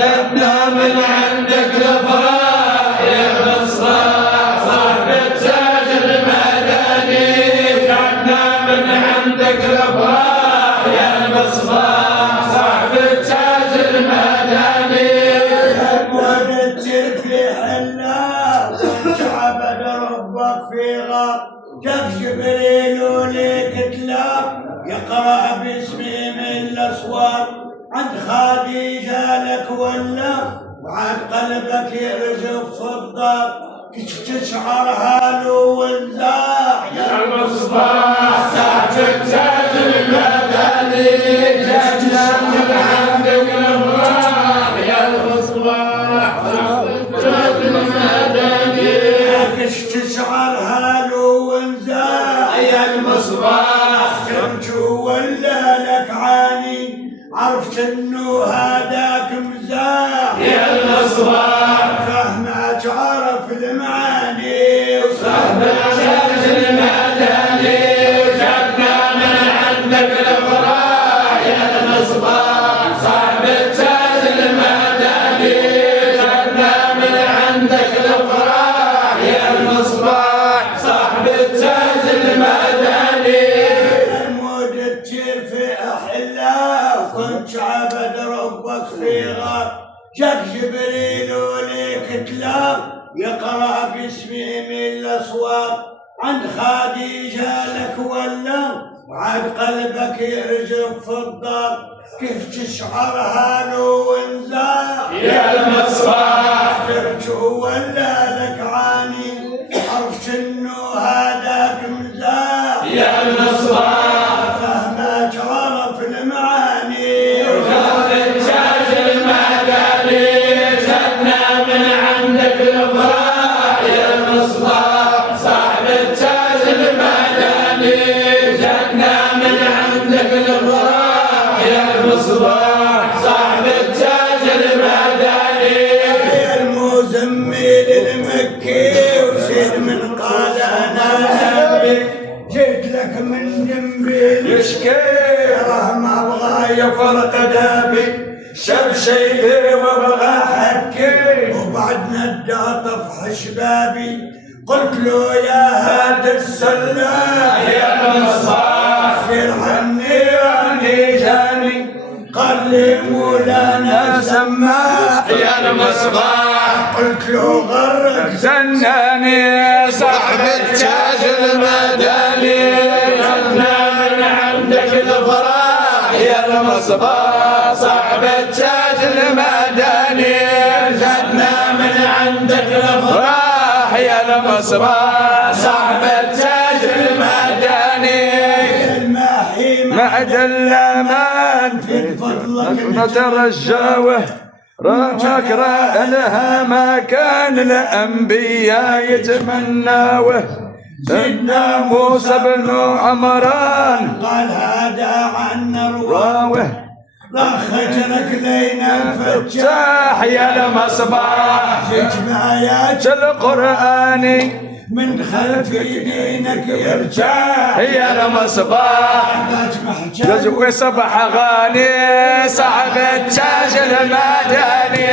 جبنا من عندك الافراح يا المصباح صاحب التاج المدني، جبنا من عندك الافراح يا المصباح صاحب التاج المدني. ولدت في حلا شعبد ربك في غار، جاك جبريل وليك تلا يقرأ باسمي من الأصوات، عند خديجة لك ولا وعند قلبك يرجف في الدار، تشعر له والزاح يا المصباح صاحب التاج المدني، جبنا من عندك الافراح يا المصباح صاحب التاج المدني. تشعر له والزاح يا المصباح ترجو ولا لك عاني، عرفت انه هذاك مزاح يا المصباح فهمك عرف المعاني صاحب التاج المدني، جبنا من عندك الافراح يا المصباح صاحب التاج المدني، جبنا من عندك الافراح يا المصباح صاحب التاج المدني. الموت تسير في احلاه وكنت عبد ربك في غار، جاك جبريل وليك تلا يقرأ باسمي من الاصوات، عند خديجة لك ولا وعاد قلبك يرجف في الدار، كيف تشعر له وانزاح يا المصباح ترجو ولا لك عاني، عرفت انه هذاك مزاح يا المصباح فهمك عرف المعاني صاحب التاج المدني، جبنا من عندك الافراح يا المصباح صاحب التاج المدني، جبنا من عندك الافراح يا المصباح صاحب التاج المدني. يا المزمل المكي وسيد من قال انا نبي، جيت لك من جنبي يشكي راه ما بغى يفرق دابي، شاف شيبي وبغى حكي وبعدنا الداطف حشبابي، قلت له يا هذا السلاح يا المصباح خير عني راني جاني، قال لي مولانا سماح يا المصباح قلت له غرك زناني صاحب التاج المدني، جبنا من عندك الافراح يا المصباح صاحب التاج المدني، جبنا من عندك الافراح يا المصباح صاحب التاج المدني. الماحي معد الامان في فضلك نترجاوه راك لها ما كان الأنبياء يتمناوه، سيدنا موسى بن عمران قال هذا عنا راوه خجلك لينا فتاح فتاح يا المصباح جبايات القرآن من خلف دينك يرجع يا المصباح تجوي صبح غاني صاحب التاج المدني،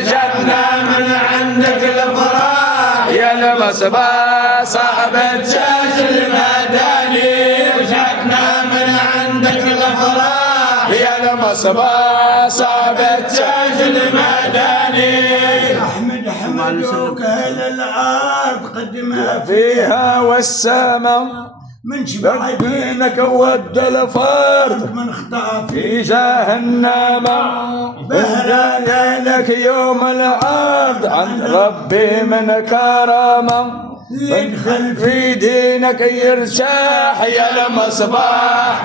جبنا من عندك الافراح يا المصباح صاحب التاج المدني، جبنا من عندك الافراح يا المصباح صاحب التاج المدني. احمد حمدوك اهل الارض قدمها فيها والسماء من شبع بينك ود الفرد من خطا في جهنم، بهلا لك يوم العرض عند ربي من كرامه، يدخل في دينك يرتاح يا المصباح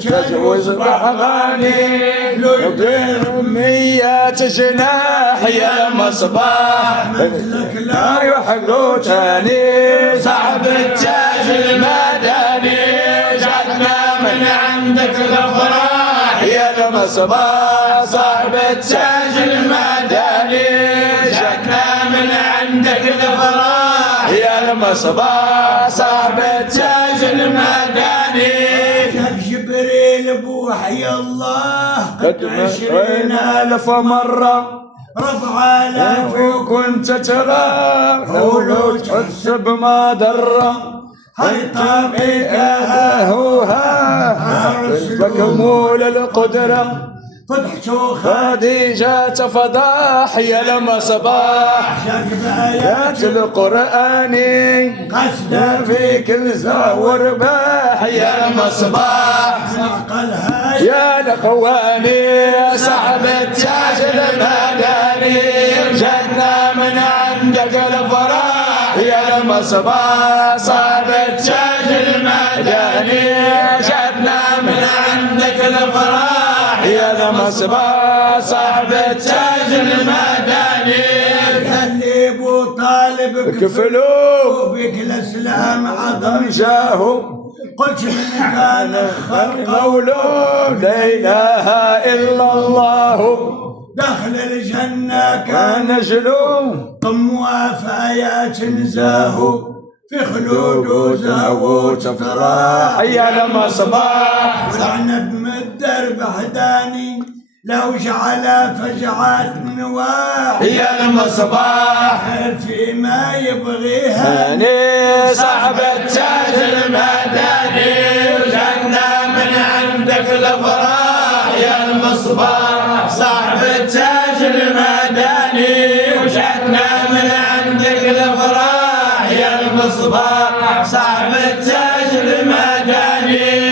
تجوز غاني لو برميات جناح يا المصباح لا يحلو تاني صاحب التاج المدني، جاتنا من عندك الافراح يا المصباح صاحب التاج المدني، جاتنا من عندك الافراح يا المصباح صاحب التاج المدني. جبريل بوحي الله قد 20,000 مرة 4,000 وكنت ترى لو تحس بما درة هاي طبيعها هوها بكمول القدرة فضحتو خديجة فضاح يا لما صباح آيات القرآن قصدا في كل زور باح يا لما صباح قالها يا القواني صاحب التاج المدني جدنا من عندك الفرح يا لما صباح صاحب التاج المدني جدنا من عندك الفرح يا لما صباح صاحب التاج المدني قال لي ابو طالب كفلوا بك الاسلام عظم جاهو قلت من كان خلق قولوا لا اله الا الله دخل الجنة كان نجلو طموا في آيات زاهو في خلود وزاهو تفراح يا لما صباح وعنب من الدرب حداني لو جعل فجعات نواح يا لما صباح خير فيما يبغيها هاني صاحب التاج المدني وجدنا من عندك الافراح يا المصباح صاحب التاج المدني وجدنا من عندك الافراح يا المصباح صاحب التاج المدني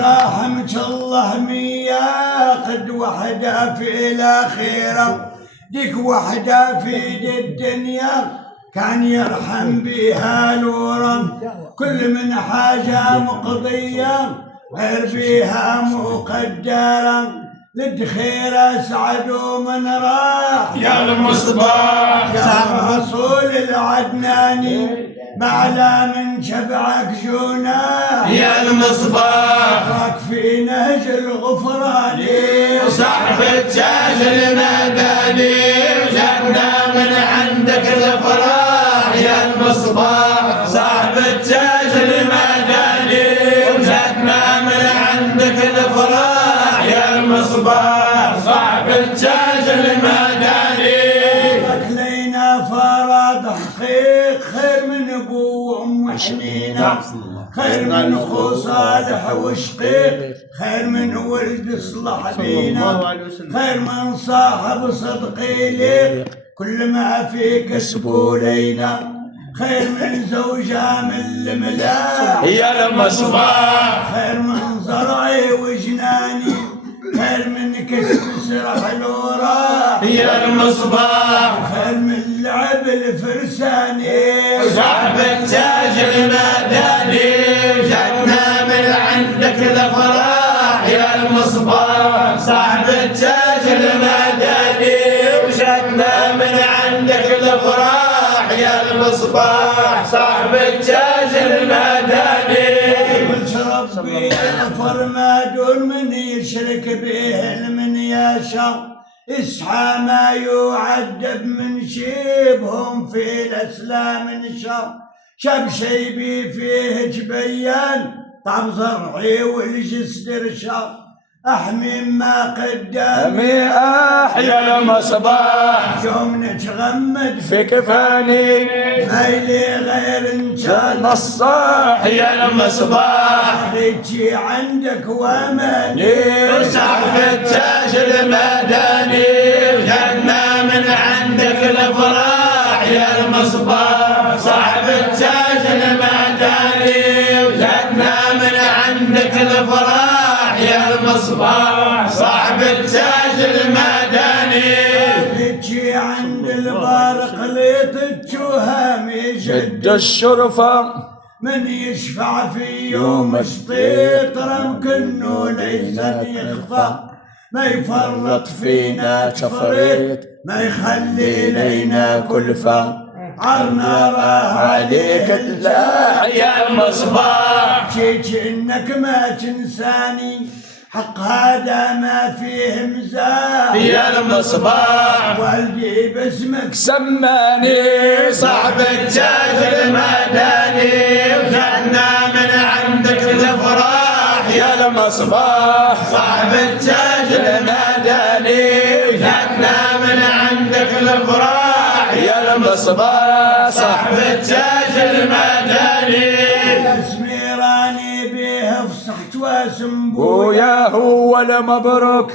رحمة الله مياه قد وحدة في الأخيرة ديك وحدة في الدنيا كان يرحم بها الورم كل من حاجة مقضية غير بها مقدرة للخير أسعد من راح يا المصباح يا رسول العدناني معلى من شبعك جناح يا المصباح راك في نهج الغفران وصاحب التاج المدني وجدنا من عندك الافراح يا المصباح صاحب التاج المدني وجدنا من عندك الافراح يا المصباح صاحب التاج المدني لينا فراد حقيق خير من ابو وام حنينه خير من اخو صالح وشقيق خير من ولد صلح بينا خير من صاحب صدق يليق كل ما فيك سبولينا خير من زوجة من الملاح يا المصباح خير من زرعي وجناني خير من كسب سرح الوراح يا المصباح خير من لعب الفرساني صاحب التاج المدني جدنا من عندك الافراح يا المصباح صاحب التاج المدني وجدنا من عندك الافراح يا المصباح صاحب التاج المدني قلت ربي يغفر ما دون من يشرك به من يشاء اسحى ما يعذب من شيبهم في الاسلام نشا شاب شيبي فيه جبيان طعم زرعي والجسد رشا احمي ما قدام احيا المصباح يوم نتغمد في كفاني ميلي غير انجان نصاح يا المصباح رجي عندك واماني وصاحب التاج المدني وجدنا من عندك الافراح يا المصباح صاحب التاج المدني وجدنا من عندك الافراح يا المصباح صاحب التاج المدني رجي عند البارق ليت الجهامي جد الشرفة من يشفع في يوم شطيط رمكنه ليس يخفى ما يفرط فينا تفريط ما يخلي لينا كلفة عرنا راه عليك لا يا المصباح جيت انك ما تنساني حق هذا ما فيه مزاح يا المصباح والدي باسمك سماني صاحب التاج المدني وجدنا من عندك الافراح يا المصباح صاحب التاج المدني جاتنا من عندك الافراح يا المصباح صاحب التاج المدني السميراني بيه فصحت واسم بويا هو المبروك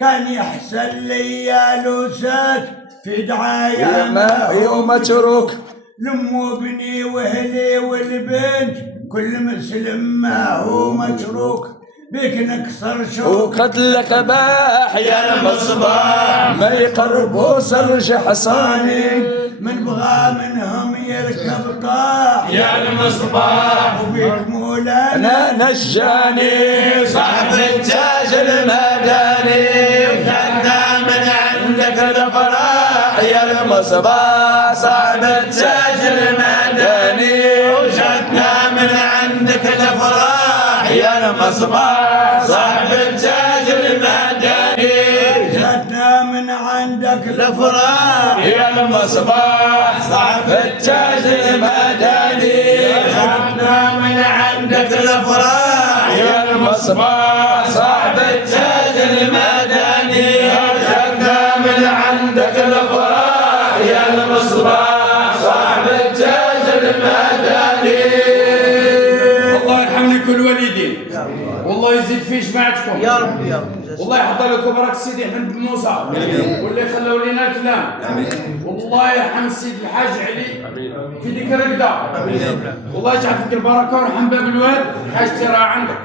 كان يحسن لي لوسات في دعاية ما هو متروك لأم ابني واهلي والبنت كل مسلم ما هو متروك بك نكسر شوك وقتلك باح يا المصباح ما يقربوا سرج حصاني من بغى منهم يركب طاح يا المصباح وبيك مولانا انا نجاني صاحب التاج المدني وجدنا من عندك الافراح يا المصباح صاحب التاج المدني وجدنا من عندك الافراح يا المصباح صاحب التاج المدني جاتنا من عندك الافراح يا المصباح صاحب التاج المدني جاتنا من عندك الافراح يا المصباح صاحب التاج المدني جاتنا من عندك الافراح يا المصباح صاحب التاج المدني. الله يرحم لكم الوالدين والله يزيد في جماعتكم يا رب يا رب والله يحضر لكم بركة سيدي احمد بن موسى واللي خلوا لنا الكلام والله يرحم السيد الحاج علي في ذيك الرقدة والله يجعل فيك البركة ويرحم باب الواد حاجتي راه عندك